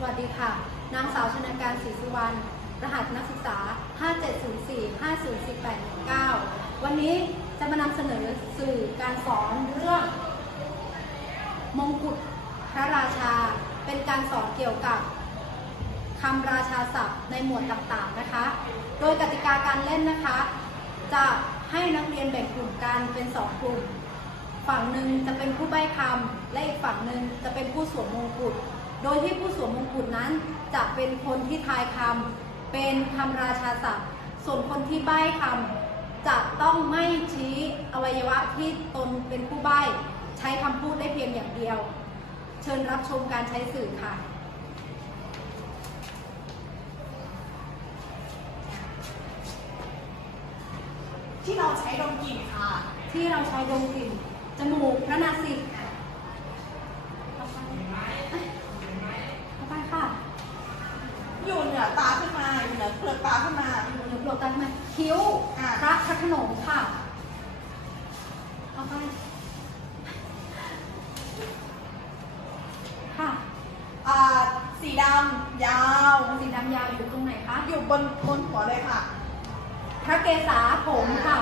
สวัสดีค่ะ นางสาวชนาการศรีสุวรรณ รหัสนักศึกษา 5704504819 วันนี้จะมานำเสนอสื่อการสอนเรื่อง มงกุฎพระราชา เป็นการสอนเกี่ยวกับคำราชาศัพท์ในหมวดต่างๆนะคะ โดยกติกาการเล่นนะคะ จะให้นักเรียนแบ่งกลุ่มกันเป็นสองกลุ่ม ฝั่งหนึ่งจะเป็นผู้ใบ้คำและอีกฝั่งหนึ่งจะเป็นผู้สวมมงกุฎ โดยที่ผู้สวมมงกุฎนั้นจะเป็นคนที่ทายคำเป็นคำราชาศัพท์ ส่วนคนที่ใบ้คำจะต้องไม่ชี้อวัยวะที่ตนเป็นผู้ใบ้ ใช้คำพูดได้เพียงอย่างเดียว เชิญรับชมการใช้สื่อค่ะที่เราใช้ดมกลิ่นค่ะ ที่เราใช้ดมกลิ่นจมูกพระนาสิกต่อไปเอ้ยต่อไปค่ะ อยู่เหนือตาขึ้นมา อยู่เหนือเปลือกตาขึ้นมา อยู่เหนือโปรตันมา คิ้วอะ พระพระโขนงค่ะต่อไป ค่ะอ่าสีดำยาว สีดำยาวอยู่ตรงไหนคะ อยู่บนบนหัวเลยค่ะ พระเกศาผมค่ะ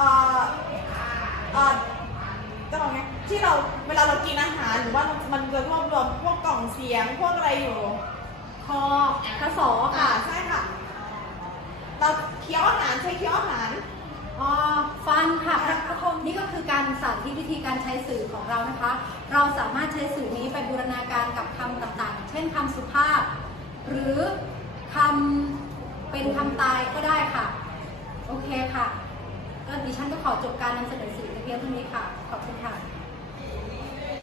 อ่าอ่าจะบอกไงที่เราเวลาเรากินอาหารหรือว่ามันเกิดรวบรวมพวกกล่องเสียงพวกอะไรอยู่ คอพระศอ อ่า ค่ะ ใช่ค่ะ เราเคี้ยวอาหารใช้เคี้ยวอาหารอ่าฟันค่ะพระพระคมนี่ก็คือการสาธิตวิธีการใช้สื่อของเรานะคะ เราสามารถใช้สื่อนี้ไปบูรณาการกับคำต่างๆ เช่นคำสุภาพ หรือคำเป็นคำตายก็ได้ค่ะ โอเคค่ะก็ดิฉันก็ขอจบการนำเสนอสื่อในเพียงเท่านี้ค่ะ ขอบคุณค่ะ